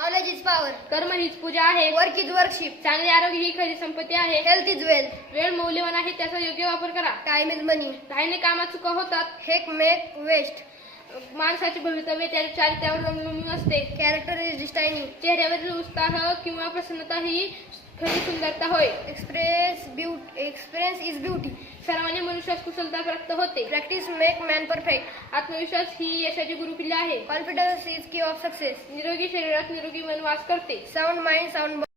Knowledge is power. कर्म हीच पूजा आहे. Work is worship. चांगले आरोग्य ही खरी संपत्ती आहे. Health is wealth. वेळ मौल्यवान आहे, त्याचा योग्य वापर करा. Time is money. काही कामात चुका होतात. Hate make waste. माणसाचे भवितव्य त्याच्या चारित्र्यावर अवलंबून असते. Character is destiny. चेहऱ्यावरील उत्साह किंवा प्रसन्नता ही खरी सुंदरता होय. Experience is beauty. सर्वांनी मनुष्यास कुशलता प्राप्त होते. Practice make man perfect. आत्मविश्वास ही यशाची गुरुकिल्ली आहे. Confidence is key of success. निरोगी शरीरात निरोगी मन वास करते. Sound mind, sound body.